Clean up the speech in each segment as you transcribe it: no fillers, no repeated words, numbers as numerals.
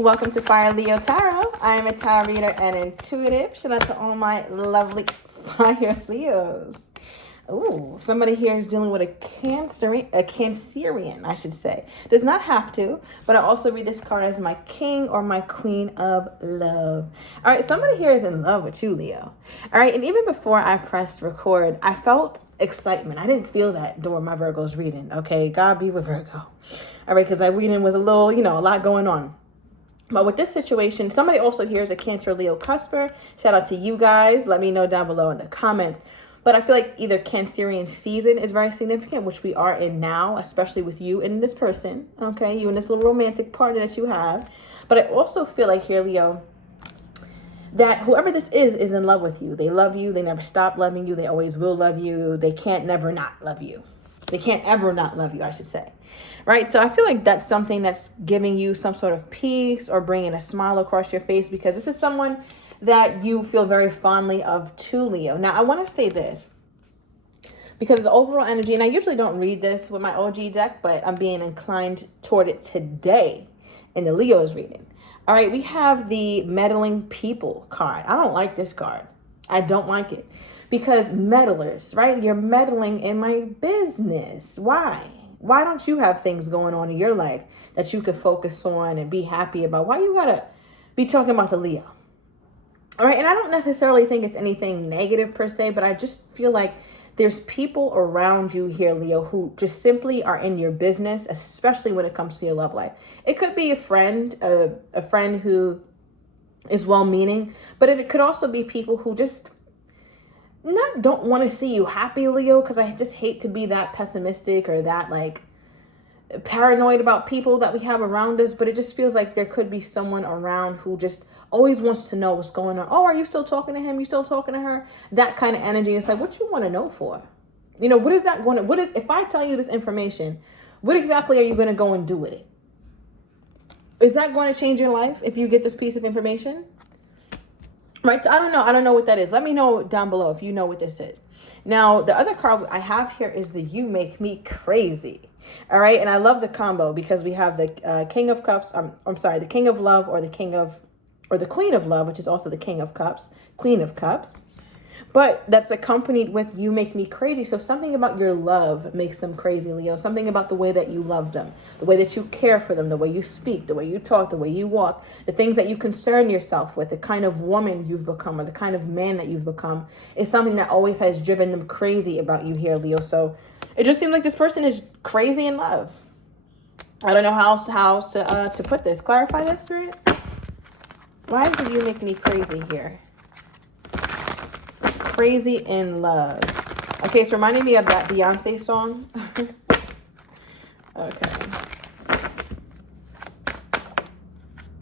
Welcome to Fire Leo Tarot. I am a tarot reader and intuitive. Shout out to all my lovely Fire Leos. Ooh, somebody here is dealing with a Cancerian, I should say. Does not have to, but I also read this card as my king or my queen of love. All right, somebody here is in love with you, Leo. All right, and even before I pressed record, I felt excitement. I didn't feel that during my Virgo's reading, okay? God be with Virgo. All right, because that reading was a little, a lot going on. But with this situation, somebody also here is a Cancer Leo cusper. Shout out to you guys. Let me know down below in the comments. But I feel like either Cancerian season is very significant, which we are in now, especially with you and this person, okay? You and this little romantic partner that you have. But I also feel like here, Leo, that whoever this is in love with you. They love you. They never stop loving you. They always will love you. They can't never not love you. They can't ever not love you, I should say. Right? So I feel like that's something that's giving you some sort of peace or bringing a smile across your face, because this is someone that you feel very fondly of too, Leo. Now, I want to say this because of the overall energy, and I usually don't read this with my OG deck, but I'm being inclined toward it today in the Leo's reading. All right, we have the Meddling People card. I don't like this card. I don't like it because meddlers, right? You're meddling in my business. Why? Why don't you have things going on in your life that you could focus on and be happy about? Why you gotta be talking about the Leo? All right, and I don't necessarily think it's anything negative per se, but I just feel like there's people around you here, Leo, who just simply are in your business, especially when it comes to your love life. It could be a friend who is well-meaning, but it could also be people who just don't want to see you happy, Leo, because I just hate to be that pessimistic or that like paranoid about people that we have around us, but it just feels like there could be someone around who just always wants to know what's going on. Oh, are you still talking to him? You still talking to her? That kind of energy. It's like, what you want to know for? What is that going to, if I tell you this information, what exactly are you going to go and do with it? Is that going to change your life if you get this piece of information? Right, so I don't know what that is. Let me know down below if you know what this is. Now, the other card I have here is the You Make Me Crazy. All right, and I love the combo because we have the King of Cups. I'm sorry, the King of Love or the Queen of Love, which is also the King of Cups, Queen of Cups. But that's accompanied with You Make Me Crazy. So something about your love makes them crazy, Leo. Something about the way that you love them, the way that you care for them, the way you speak, the way you talk, the way you walk, the things that you concern yourself with, the kind of woman you've become or the kind of man that you've become is something that always has driven them crazy about you here, Leo. So it just seems like this person is crazy in love. I don't know how else to put this. Clarify this, Spirit. Why does You Make Me Crazy here? Crazy in love. Okay, it's reminding me of that Beyonce song. Okay.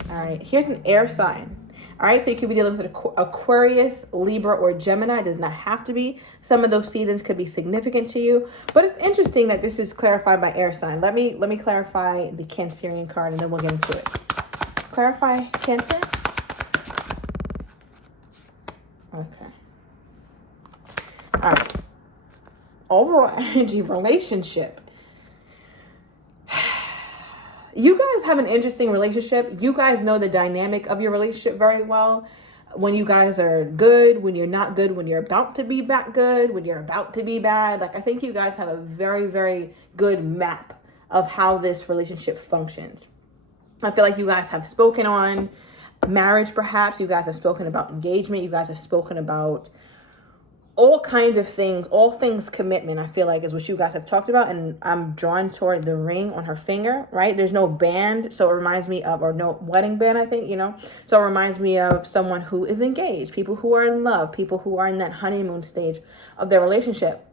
All right, here's an air sign. All right, so you could be dealing with Aquarius, Libra, or Gemini. It does not have to be. Some of those seasons could be significant to you, but it's interesting that this is clarified by air sign. Let me clarify the Cancerian card, and then we'll get into it. Clarify Cancer. Okay. All right. Overall energy relationship. You guys have an interesting relationship. You guys know the dynamic of your relationship very well. When you guys are good, when you're not good, when you're about to be back good, when you're about to be bad. Like, I think you guys have a very, very good map of how this relationship functions. I feel like you guys have spoken on marriage, perhaps. You guys have spoken about engagement. You guys have spoken about all kinds of things, all things commitment, I feel like is what you guys have talked about. And I'm drawn toward the ring on her finger, right? There's no band. So it reminds me of, or no wedding band, I think, So it reminds me of someone who is engaged, people who are in love, people who are in that honeymoon stage of their relationship.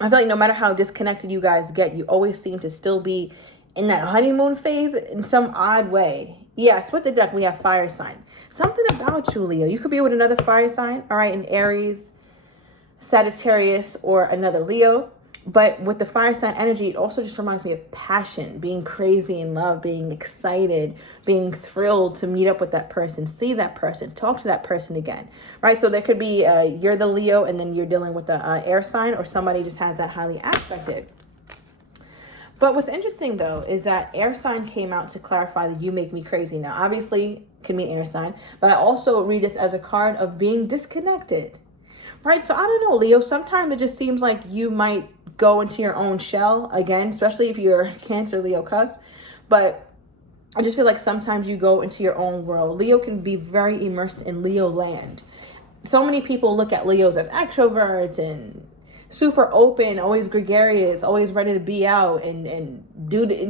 I feel like no matter how disconnected you guys get, you always seem to still be in that honeymoon phase in some odd way. Yes, with the deck, we have fire sign. Something about you, Leo. You could be with another fire sign, all right, in Aries, Sagittarius, or another Leo. But with the fire sign energy, it also just reminds me of passion, being crazy in love, being excited, being thrilled to meet up with that person, see that person, talk to that person again, right? So there could be you're the Leo and then you're dealing with the air sign, or somebody just has that highly aspected. But what's interesting, though, is that air sign came out to clarify that you make me crazy. Now, obviously, can mean air sign, but I also read this as a card of being disconnected, right? So I don't know, Leo, sometimes it just seems like you might go into your own shell again, especially if you're Cancer, Leo, cusp. But I just feel like sometimes you go into your own world. Leo can be very immersed in Leo land. So many people look at Leos as extroverts and super open, always gregarious, always ready to be out and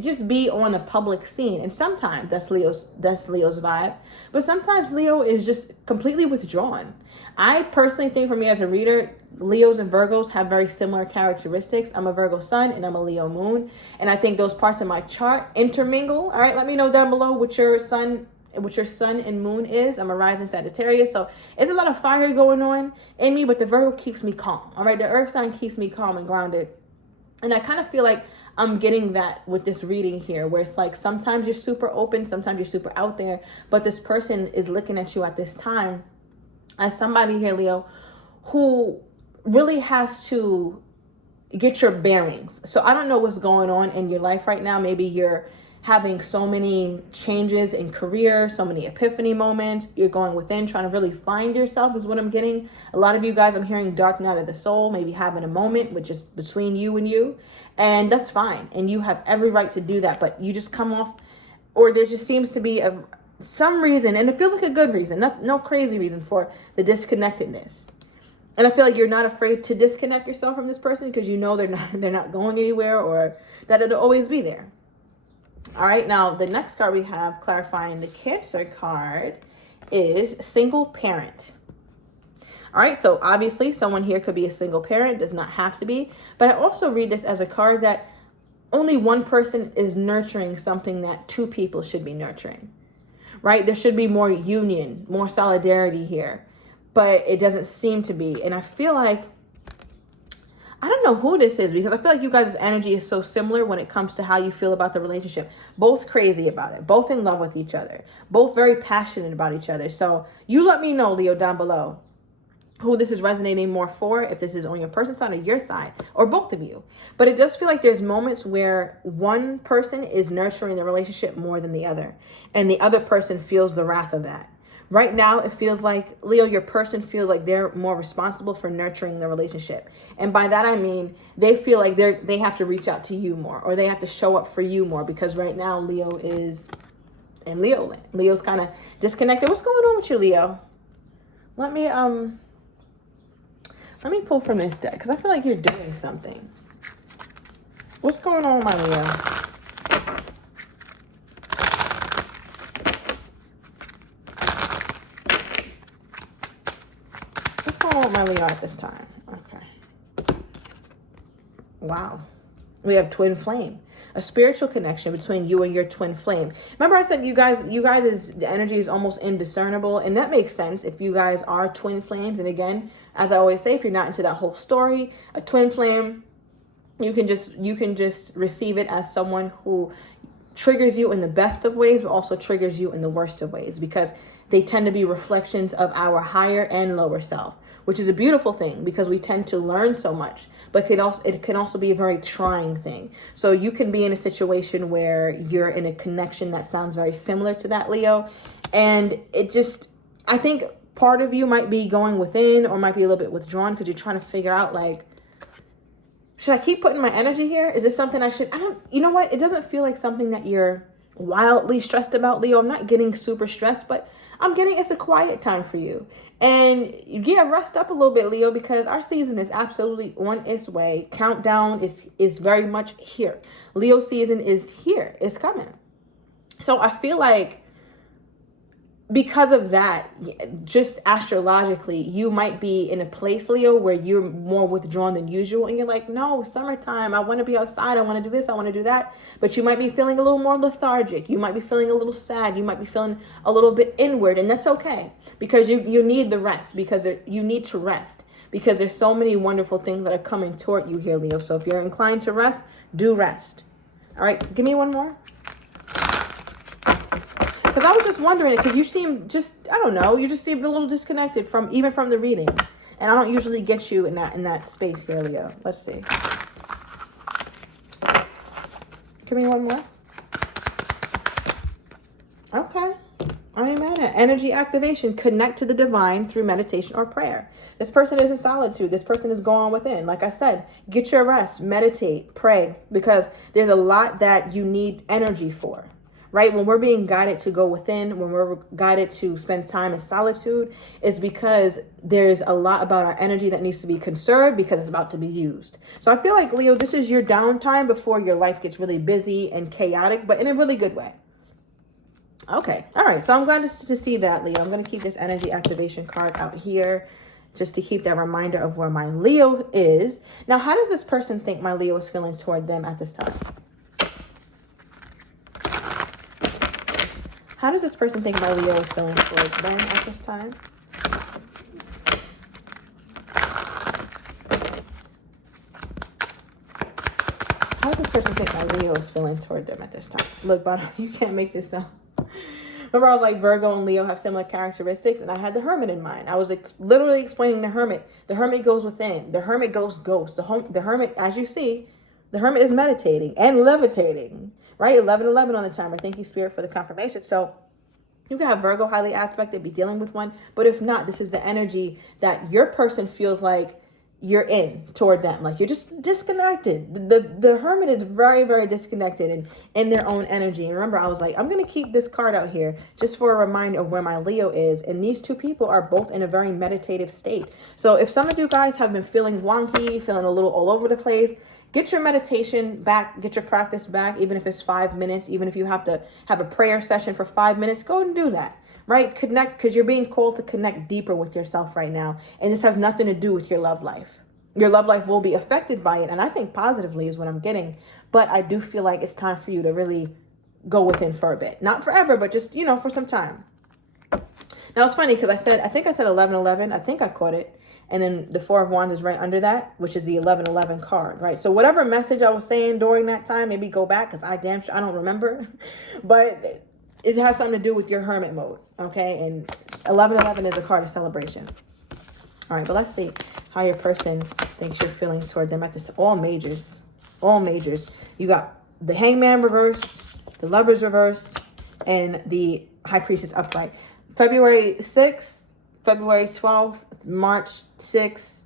just be on a public scene. And sometimes that's Leo's vibe. But sometimes Leo is just completely withdrawn. I personally think, for me as a reader, Leos and Virgos have very similar characteristics. I'm a Virgo sun and I'm a Leo moon. And I think those parts of my chart intermingle. All right, let me know down below what your sun and moon is. I'm a rising Sagittarius, so it's a lot of fire going on in me, but the Virgo keeps me calm. All right, the earth sign keeps me calm and grounded. And I kind of feel like I'm getting that with this reading here, where it's like sometimes you're super open, sometimes you're super out there, but this person is looking at you at this time as somebody here, Leo, who really has to get your bearings. So I don't know what's going on in your life right now. Maybe you're having so many changes in career, so many epiphany moments. You're going within, trying to really find yourself is what I'm getting. A lot of you guys, I'm hearing dark night of the soul, maybe having a moment which is between you and you. And that's fine. And you have every right to do that. But you just come off, or there just seems to be some reason, and it feels like a good reason, no crazy reason for the disconnectedness. And I feel like you're not afraid to disconnect yourself from this person because you know they're not going anywhere, or that it'll always be there. All right, now the next card we have clarifying the Cancer card is single parent. All right, so obviously someone here could be a single parent, does not have to be. But I also read this as a card that only one person is nurturing something that two people should be nurturing, right? There should be more union, more solidarity here, but it doesn't seem to be. And I feel like, I don't know who this is, because I feel like you guys' energy is so similar when it comes to how you feel about the relationship. Both crazy about it, both in love with each other, both very passionate about each other. So you let me know, Leo, down below, who this is resonating more for, if this is on your person's side or your side, or both of you. But it does feel like there's moments where one person is nurturing the relationship more than the other, and the other person feels the wrath of that. Right now, it feels like, Leo, your person feels like they're more responsible for nurturing the relationship. And by that, I mean, they feel like they have to reach out to you more, or they have to show up for you more, because right now, Leo is in Leo land. Leo's kind of disconnected. What's going on with you, Leo? Let me pull from this deck, because I feel like you're doing something. What's going on with my Leo? With my Leo at this time. Okay. Wow. We have twin flame, a spiritual connection between you and your twin flame. Remember I said you guys' the energy is almost indiscernible, and that makes sense if you guys are twin flames. And again, as I always say, if you're not into that whole story, a twin flame, you can just receive it as someone who triggers you in the best of ways, but also triggers you in the worst of ways, because they tend to be reflections of our higher and lower self, which is a beautiful thing because we tend to learn so much, but it can also be a very trying thing. So you can be in a situation where you're in a connection that sounds very similar to that, Leo. And I think part of you might be going within, or might be a little bit withdrawn, because you're trying to figure out, like, should I keep putting my energy here? Is this something you know what? It doesn't feel like something that you're wildly stressed about, Leo. I'm not getting super stressed, but I'm getting it's a quiet time for you. And yeah, rest up a little bit, Leo, because our season is absolutely on its way. Countdown is very much here. Leo season is here. It's coming. So I feel like because of that, just astrologically, you might be in a place, Leo, where you're more withdrawn than usual. And you're like, no, summertime, I want to be outside. I want to do this. I want to do that. But you might be feeling a little more lethargic. You might be feeling a little sad. You might be feeling a little bit inward. And that's okay, because you need the rest, because you need to rest, because there's so many wonderful things that are coming toward you here, Leo. So if you're inclined to rest, do rest. All right, give me one more. Because I was just wondering, because you seem you just seem a little disconnected from the reading. And I don't usually get you in that space here, Leo. Let's see. Give me one more. Okay. I ain't mad at energy activation. Connect to the divine through meditation or prayer. This person is in solitude. This person is going within. Like I said, get your rest, meditate, pray, because there's a lot that you need energy for, right? When we're being guided to go within, when we're guided to spend time in solitude, it's because there's a lot about our energy that needs to be conserved because it's about to be used. So I feel like, Leo, this is your downtime before your life gets really busy and chaotic, but in a really good way. Okay. All right. So I'm glad to see that, Leo. I'm going to keep this energy activation card out here just to keep that reminder of where my Leo is. Now, how does this person think my Leo is feeling toward them at this time? How does this person think my Leo is feeling toward them at this time? How does this person think my Leo is feeling toward them at this time? Look, but you can't make this up. Remember, I was like, Virgo and Leo have similar characteristics, and I had the Hermit in mind. I was literally explaining the Hermit. The Hermit goes within. The Hermit goes ghost. The Hermit, as you see, the Hermit is meditating and levitating, right? 11:11 on the timer. Thank you, Spirit, for the confirmation. So you can have Virgo highly aspected, be dealing with one, but if not, this is the energy that your person feels like you're in toward them. Like you're just disconnected. The Hermit is very, very disconnected and in their own energy. And remember, I was like, I'm going to keep this card out here just for a reminder of where my Leo is. And these two people are both in a very meditative state. So if some of you guys have been feeling wonky, feeling a little all over the place, get your meditation back, get your practice back, even if it's 5 minutes, even if you have to have a prayer session for 5 minutes, go and do that. Right? Connect, because you're being called to connect deeper with yourself right now. And this has nothing to do with your love life. Your love life will be affected by it. And I think positively is what I'm getting. But I do feel like it's time for you to really go within for a bit. Not forever, but just, for some time. Now, it's funny because I think I said 11:11. I think I caught it. And then the Four of Wands is right under that, which is the 11:11 card, right? So whatever message I was saying during that time, maybe go back because I don't remember. But it has something to do with your Hermit mode, okay? And 11:11 is a card of celebration. All right, but let's see how your person thinks you're feeling toward them at this. All majors. You got the Hangman reversed, the Lovers reversed, and the High Priestess upright. February 6th, February 12th, March 6th,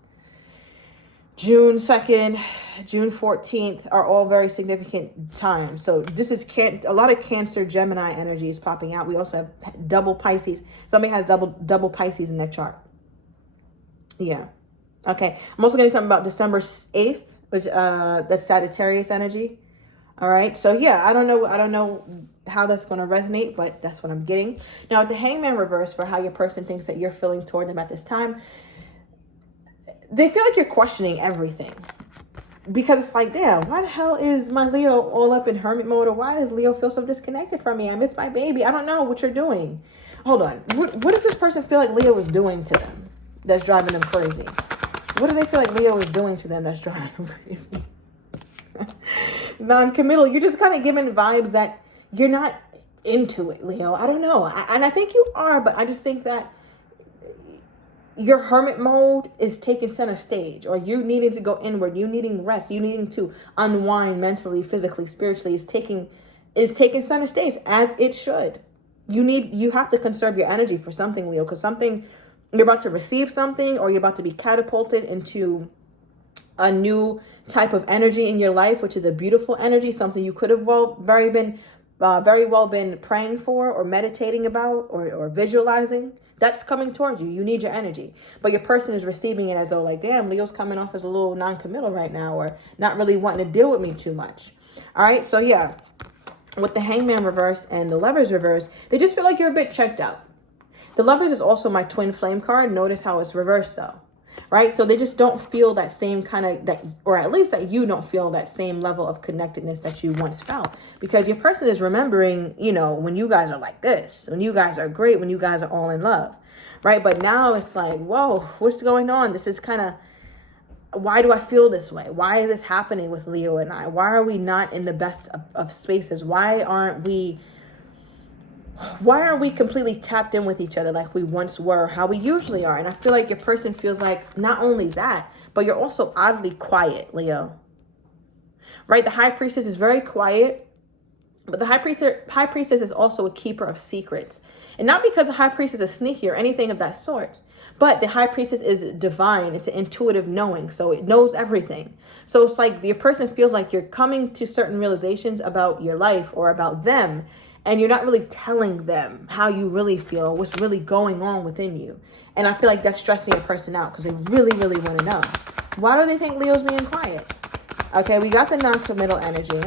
June 2nd, June 14th are all very significant times. So this is a lot of Cancer, Gemini energy is popping out. We also have double Pisces. Somebody has double Pisces in their chart. Yeah. Okay. I'm also going to say something about December 8th, which that's Sagittarius energy. All right. So yeah, I don't know how that's going to resonate, but that's what I'm getting. Now, with the Hangman reverse for how your person thinks that you're feeling toward them at this time, they feel like you're questioning everything. Because it's like, damn, why the hell is my Leo all up in Hermit mode? Or why does Leo feel so disconnected from me? I miss my baby. I don't know what you're doing. Hold on. What does this person feel like Leo is doing to them that's driving them crazy? What do they feel like Leo is doing to them that's driving them crazy? Non-committal. You're just kind of giving vibes that you're not into it, Leo. I don't know. And I think you are, but I just think that your Hermit mode is taking center stage, or you needing to go inward, you needing rest, you needing to unwind mentally, physically, spiritually is taking center stage, as it should. You have to conserve your energy for something, Leo, because you're about to receive something, or you're about to be catapulted into a new type of energy in your life, which is a beautiful energy, something you could have very well been praying for or meditating about or visualizing. That's coming toward you. You need your energy. But your person is receiving it as though like, damn, Leo's coming off as a little non-committal right now, or not really wanting to deal with me too much. All right. So yeah, with the Hangman reverse and the Lovers reverse, they just feel like you're a bit checked out. The Lovers is also my twin flame card. Notice how it's reversed though. Right? So they just don't feel that same kind of, or at least that you don't feel that same level of connectedness that you once felt. Because your person is remembering, when you guys are like this, when you guys are great, when you guys are all in love. Right? But now it's like, whoa, what's going on? This is kind of, why do I feel this way? Why is this happening with Leo and I? Why are we not in the best of spaces? Why aren't we completely tapped in with each other like we once were, how we usually are? And I feel like your person feels like not only that, but you're also oddly quiet, Leo. Right? The High Priestess is very quiet, But the high priestess is also a keeper of secrets. And not because the high priestess is sneaky or anything of that sort, but the high priestess is divine. It's an intuitive knowing. So it knows everything. So it's like your person feels like you're coming to certain realizations about your life or about them, and you're not really telling them how you really feel, what's really going on within you. And I feel like that's stressing your person out because they really, really want to know. Why do they think Leo's being quiet? Okay, we got the non-committal energy.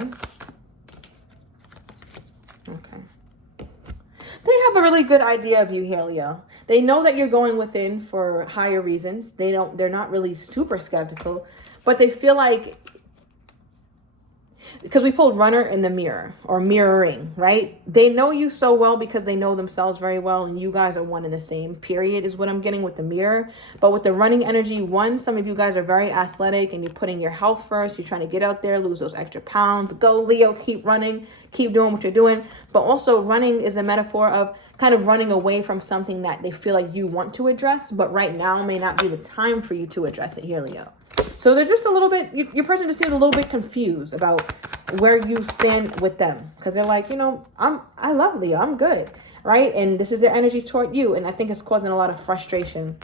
Okay. They have a really good idea of you here, Leo. They know that you're going within for higher reasons. They're not really super skeptical, but they feel like, because we pulled runner in the mirror or mirroring, right? They know you so well because they know themselves very well, and you guys are one and the same, period, is what I'm getting with the mirror. But with the running energy, one, some of you guys are very athletic and you're putting your health first. You're trying to get out there, lose those extra pounds. Go, Leo, keep running, keep doing what you're doing. But also running is a metaphor of kind of running away from something that they feel like you want to address, but right now may not be the time for you to address it here, Leo. So they're just a little bit, your person just seems a little bit confused about where you stand with them. Because they're like, I love Leo, I'm good, right? And this is their energy toward you. And I think it's causing a lot of frustration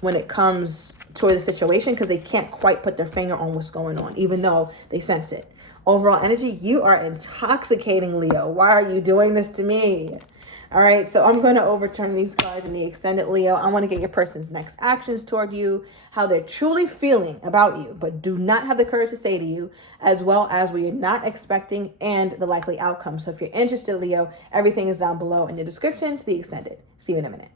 when it comes toward the situation because they can't quite put their finger on what's going on, even though they sense it. Overall energy, you are intoxicating, Leo. Why are you doing this to me? All right, so I'm going to overturn these cards in the extended, Leo. I want to get your person's next actions toward you, how they're truly feeling about you, but do not have the courage to say to you, as well as what you're not expecting and the likely outcome. So if you're interested, Leo, everything is down below in the description to the extended. See you in a minute.